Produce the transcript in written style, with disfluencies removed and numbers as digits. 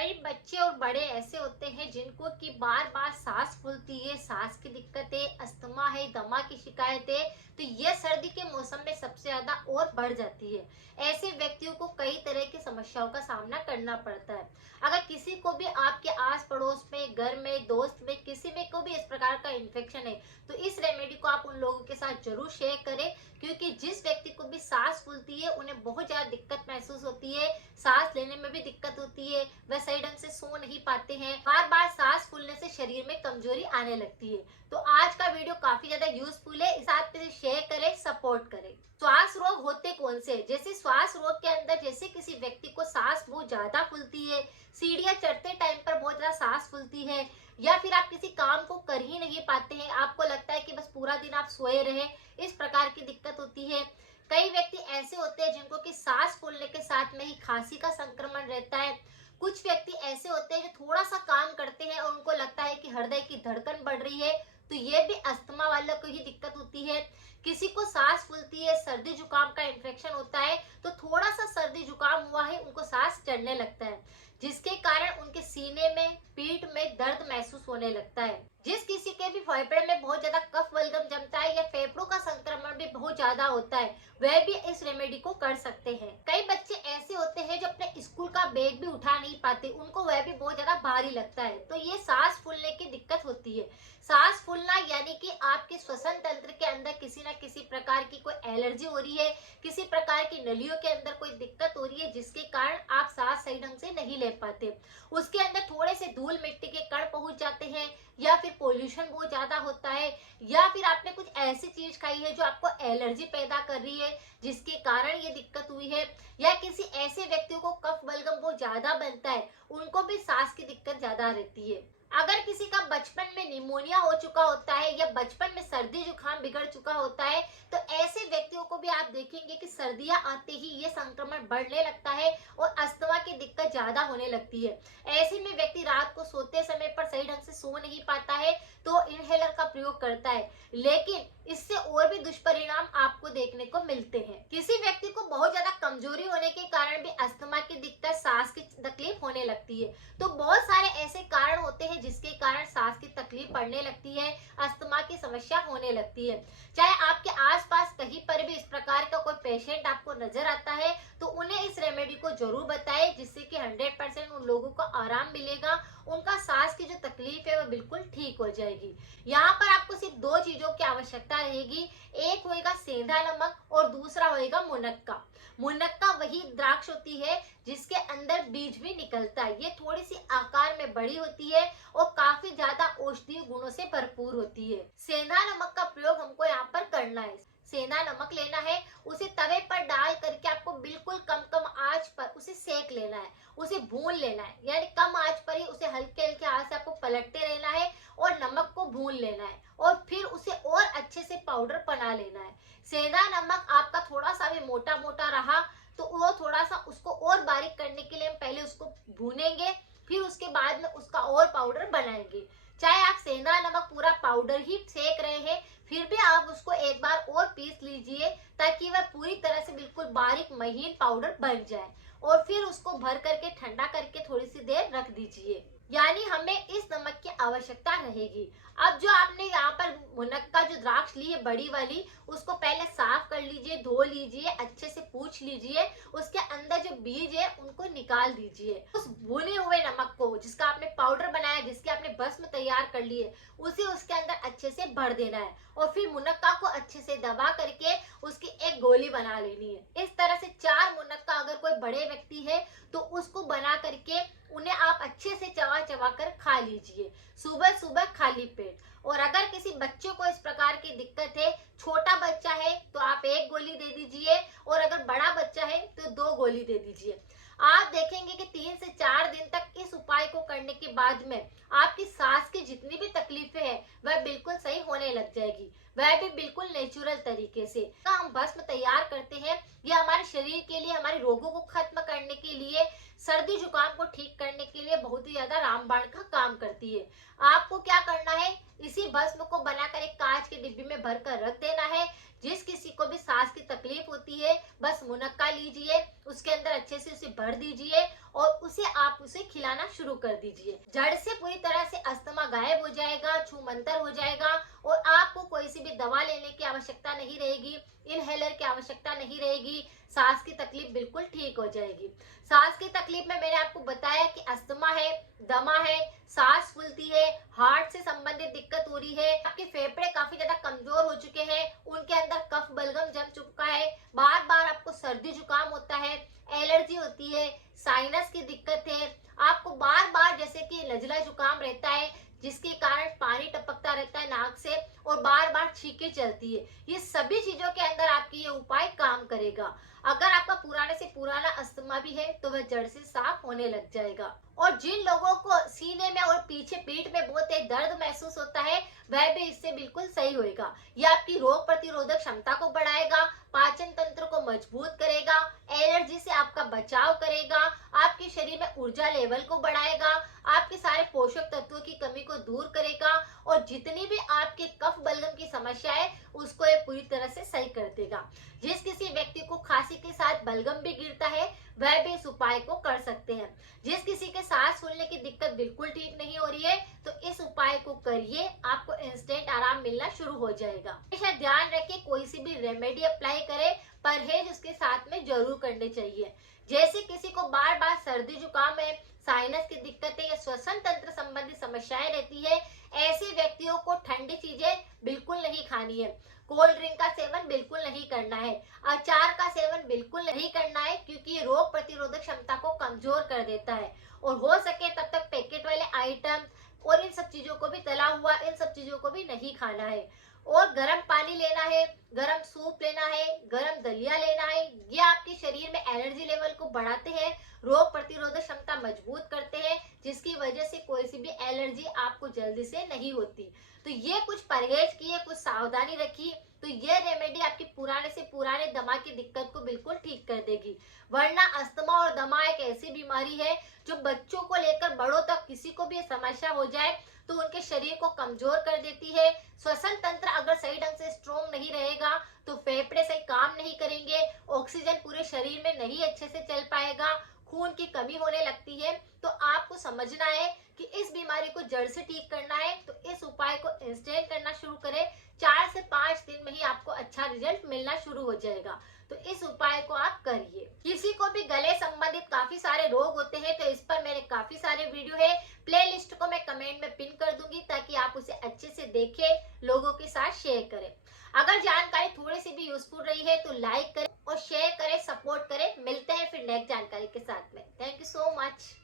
कई बच्चे और बड़े ऐसे होते हैं जिनको कि बार बार सांस फूलती है, सांस की दिक्कत है, अस्थमा है, दमा की शिकायत है। तो ये सर्दी के मौसम में सबसे ज्यादा और बढ़ जाती है। ऐसे व्यक्तियों को कई तरह की समस्याओं का सामना करना पड़ता है। अगर किसी को भी आपके आस पड़ोस में, घर में, दोस्त में, किसी में को भी इस प्रकार का इन्फेक्शन है, तो इस रेमेडी को आप उन लोगों के साथ जरूर शेयर करें। क्योंकि जिस व्यक्ति को भी सांस फूलती है उन्हें बहुत ज्यादा दिक्कत महसूस होती है, सांस लेने में भी दिक्कत होती है, वह सही ढंग से सो नहीं पाते हैं, बार बार सांस फूलने से शरीर में कमजोरी आने लगती है। तो आज का वीडियो काफी ज्यादा यूजफुल है, इस आप इसे शेयर करें, सपोर्ट करें। श्वास रोग होते कौन से? जैसे श्वास रोग के अंदर जैसे किसी व्यक्ति को सांस बहुत ज्यादा फूलती है, सीढ़ियां चढ़ते टाइम पर बहुत ज्यादा सांस फूलती है, या फिर आप किसी काम को कर ही नहीं पाते हैं, आपको लगता है कि बस पूरा दिन आप सोए रहे, इस प्रकार की दिक्कत होती है। कई व्यक्ति ऐसे होते हैं जिनको कि सांस फूलने के साथ में ही खांसी का संक्रमण रहता है। कुछ व्यक्ति ऐसे होते हैं जो थोड़ा सा काम करते हैं और उनको लगता है कि हृदय की धड़कन बढ़ रही है, तो ये भी अस्थमा वालों को ही दिक्कत होती है। किसी को सांस फूलती है, सर्दी जुकाम का इन्फेक्शन होता है, तो थोड़ा सा सर्दी जुकाम हुआ है उनको सांस चढ़ने लगता है, जिसके कारण उनके सीने में, पीठ में दर्द महसूस होने लगता है। जिस किसी के भी फेफड़े में बहुत ज्यादा कफ बलगम जमता है या फेफड़ों का संक्रमण भी बहुत ज्यादा होता है, वह भी इस रेमेडी को कर सकते हैं। कई बच्चे ऐसे होते हैं जो अपने स्कूल का बैग भी उठा नहीं पाते, उनको वह भी बहुत ज्यादा भारी लगता है, तो ये सांस फूलने की दिक्कत होती है। सांस फूलना यानी कि आपके श्वसन तंत्र के अंदर किसी न किसी प्रकार की कोई एलर्जी हो रही है, किसी प्रकार की नलियों के अंदर कोई दिक्कत हो रही है, जिसके कारण आप सांस सही ढंग से नहीं ले पाते। उसके अंदर थोड़े से धूल मिट्टी के कण पहुंच जाते हैं, या फिर पोल्यूशन बहुत ज्यादा होता है, या फिर आपने कुछ ऐसी चीज खाई है जो आपको एलर्जी पैदा कर रही है, जिसके कारण ये दिक्कत हुई है, या किसी ऐसे व्यक्तियों को कफ बलगम बहुत ज्यादा बनता है, उनको भी सांस की दिक्कत ज्यादा रहती है। अगर किसी का बचपन में निमोनिया हो चुका होता है या बचपन में सर्दी जुकाम बिगड़ चुका होता है, तो ऐसे व्यक्तियों को भी आप देखेंगे कि सर्दियां आते ही ये संक्रमण बढ़ने लगता है और अस्थमा की दिक्कत ज्यादा होने लगती है। ऐसे में व्यक्ति रात को सोते समय पर सही ढंग से सो नहीं पाता है, तो इनहेलर का प्रयोग करता है, लेकिन इससे और भी दुष्परिणाम आपको देखने को मिलते हैं। किसी व्यक्ति को बहुत ज्यादा कमजोरी होने के कारण भी अस्थमा की दिक्कत, सांस की तकलीफ होने लगती है। तो बहुत सारे ऐसे कारण होते हैं जिसके कारण सांस की तकलीफ पड़ने लगती है, अस्थमा की समस्या होने लगती है। चाहे आपके आसपास कहीं पर भी इस प्रकार का कोई पेशेंट आपको नजर आता है, तो उन्हें इस रेमेडी को जरूर बताएं, जिससे कि 100% उन लोगों को आराम मिलेगा, उनका सांस की जो तकलीफ है वो बिल्कुल ठीक हो जाएगी। यहाँ पर आपको सिर्फ दो चीजों की आवश्यकता रहेगी, एक होएगा सेंधा नमक और दूसरा होएगा मुनक्का। मुनक्का वही द्राक्ष होती है जिसके अंदर बीज भी निकलता है, ये थोड़ी सी आकार में बड़ी होती है और काफी ज्यादा औषधीय गुणों से भरपूर होती है। सेंधा नमक का प्रयोग हमको यहाँ पर करना है। सेंधा नमक लेना है, उसे तवे पर डाल करके आपको बिल्कुल कम कम आंच पर उसे सेक लेना है, उसे भून लेना है, यानी कम आंच पर ही उसे हल्के हल्के हाथ से आपको पलटते रहना है और नमक को भून लेना है, और फिर उसे और अच्छे से पाउडर बना लेना है। सेंधा नमक आपका थोड़ा सा भी मोटा मोटा रहा तो वो थोड़ा सा उसको और बारीक करने के लिए हम पहले उसको भूनेंगे, फिर उसके बाद में उसका और पाउडर बनाएंगे। चाहे आप सेंधा नमक पूरा पाउडर ही सेक रहे हैं, फिर भी आप उसको एक बार और पीस लीजिए, ताकि वह पूरी तरह से बिल्कुल बारीक महीन पाउडर बन जाए, और फिर उसको भर करके ठंडा करके थोड़ी सी देर रख दीजिए। यानी हमें इस नमक की आवश्यकता रहेगी। अब जो आपने यहाँ पर मुनक्का जो द्राक्ष ली है बड़ी वाली, उसको पहले साफ कर लीजिए, धो लीजिए, अच्छे से पूछ लीजिए, उसके अंदर जो बीज है उनको निकाल दीजिए। उस भुने हुए नमक को, जिसका आपने पाउडर बनाया, जिसके आपने भस्म तैयार कर ली है, उसे उसके अंदर अच्छे से भर देना है, और फिर मुनक्का को अच्छे से दबा करके उसकी एक गोली बना लेनी है। इस तरह से 4 मुनक्का अगर कोई बड़े व्यक्ति है तो उसको बना करके उन्हें आप अच्छे से चबा चबा कर खा लीजिए, सुबह सुबह खाली पेट। और अगर किसी बच्चे को इस प्रकार की दिक्कत है, छोटा बच्चा है तो आप एक गोली दे दीजिए, और अगर बड़ा बच्चा है तो 2 गोली दे दीजिए। आप देखेंगे कि 3 से 4 दिन तक इस उपाय को करने के बाद में आपकी सांस की जितनी भी तकलीफें हैं वह बिल्कुल सही होने लग जाएगी, वह भी बिल्कुल नेचुरल तरीके से। तो हम भस्म तैयार करते हैं, यह हमारे शरीर के लिए, हमारे रोगों को खत्म करने के लिए, सर्दी जुकाम को ठीक करने के लिए बहुत ही ज्यादा रामबाण का काम करती है। आपको क्या करना है, इसी भस्म को बनाकर एक कांच के डिब्बी में भरकर रख देना है। जिस किसी को भी सांस की तकलीफ होती है, बस मुनक्का लीजिए, उसके अंदर अच्छे से उसे भर दीजिए और उसे खिलाना शुरू कर दीजिए। जड़ से पूरी तरह से अस्थमा गायब हो जाएगा, छूमंतर हो जाएगा और आपको कोई सी भी दवा लेने की आवश्यकता नहीं रहेगी, इनहेलर की आवश्यकता नहीं रहेगी। सांस की तकलीफ बिल्कुल ठीक हो जाएगी। सांस की तकलीफ में मैंने आपको बताया कि अस्थमा है, दमा है, सांस फूलती है, हार्ट से संबंधित दिक्कत हो रही है, आपके फेफड़े काफी ज्यादा कमजोर हो चुके हैं, उनके अंदर कफ बलगम जम चुका है, बार बार आपको सर्दी जुकाम होता है, एलर्जी होती है, साइनस की दिक्कत है, आपको बार बार जैसे कि नजला जुकाम रहता है जिसके कारण पानी टपकता रहता है नाक से और बार बार छींकें चलती है। ये सभी चीजों के अंदर आपकी ये उपाय काम करेगा। अगर आपका पुराने से पुराना अस्थमा भी है तो वह जड़ से साफ होने लग जाएगा। और जिन लोगों को सीने में और पीछे पीठ में बहुत तेज दर्द महसूस होता है वह भी इससे बिल्कुल सही होएगा। यह आपकी रोग प्रतिरोधक क्षमता को बढ़ाएगा, पाचन तंत्र को मजबूत करेगा, एलर्जी से आपका बचाव करेगा, आपके शरीर में ऊर्जा लेवल को बढ़ाएगा, आपके सारे पोषक तत्वों की कमी को दूर करेगा और जितनी भी आपके कफ बलगम की समस्या है उसको ये पूरी तरह से सही कर देगा। जिस किसी व्यक्ति को खांसी के साथ बलगम भी गिरता है वह भी इस उपाय को कर सकते हैं। जिस किसी के सांस फूलने की दिक्कत बिल्कुल ठीक नहीं हो रही है तो इस उपाय को करिए, आपको इंस्टेंट आराम मिलना शुरू हो जाएगा। हमेशा ध्यान रखें कोई सी भी रेमेडी अप्लाई करें, परहेज उसके साथ में जरूर करने चाहिए। जैसे किसी को बार बार सर्दी जुकाम है, साइनस की दिक्कतें या श्वसन तंत्र संबंधी समस्याएं रहती है, ऐसे व्यक्तियों को ठंडी चीजें बिल्कुल नहीं खानी है, कोल्ड ड्रिंक का सेवन बिल्कुल नहीं करना है, अचार का सेवन बिल्कुल नहीं करना है क्योंकि ये रोग प्रतिरोधक क्षमता को कमजोर कर देता है। और हो सके तब तक पैकेट वाले आइटम और इन सब चीजों को भी, तला हुआ इन सब चीजों को भी नहीं खाना है। और गर्म पानी लेना है, गर्म सूप लेना है, गर्म दलिया लेना है, ये आपके शरीर में एनर्जी लेवल को बढ़ाते हैं, रोग प्रतिरोधक क्षमता मजबूत करते हैं, जिसकी वजह से कोई सी भी एलर्जी आपको जल्दी से नहीं होती। तो ये कुछ परहेज किए, कुछ सावधानी रखी तो ये रेमेडी आपकी पुराने से पुराने दमा की दिक्कत को बिल्कुल ठीक कर देगी। वरना अस्थमा और दमा एक ऐसी बीमारी है जो बच्चों को लेकर बड़ों तक किसी को भी समस्या हो जाए तो उनके शरीर को कमजोर कर देती है। श्वसन तंत्र अगर सही ढंग से स्ट्रोंग नहीं रहेगा तो फेफड़े सही काम नहीं करेंगे, ऑक्सीजन पूरे शरीर में नहीं अच्छे से चल पाएगा, खून की कमी होने लगती है। तो आपको समझना है कि इस बीमारी को जड़ से ठीक करना है तो इस उपाय को इंस्टेंट करना शुरू करें। 4 से 5 दिन में ही आपको अच्छा रिजल्ट मिलना शुरू हो जाएगा। तो इस उपाय को आप करिए। किसी को भी गले संबंधित काफी सारे रोग होते हैं तो इस पर मेरे काफी सारे वीडियो है, प्लेलिस्ट को मैं कमेंट में पिन कर दूंगी ताकि आप उसे अच्छे से देखें, लोगों के साथ शेयर करें। अगर जानकारी थोड़ी सी भी यूजफुल रही है तो लाइक करें और शेयर करें, सपोर्ट करें। मिलते हैं फिर नेक्स्ट जानकारी के साथ में। Thank you so much.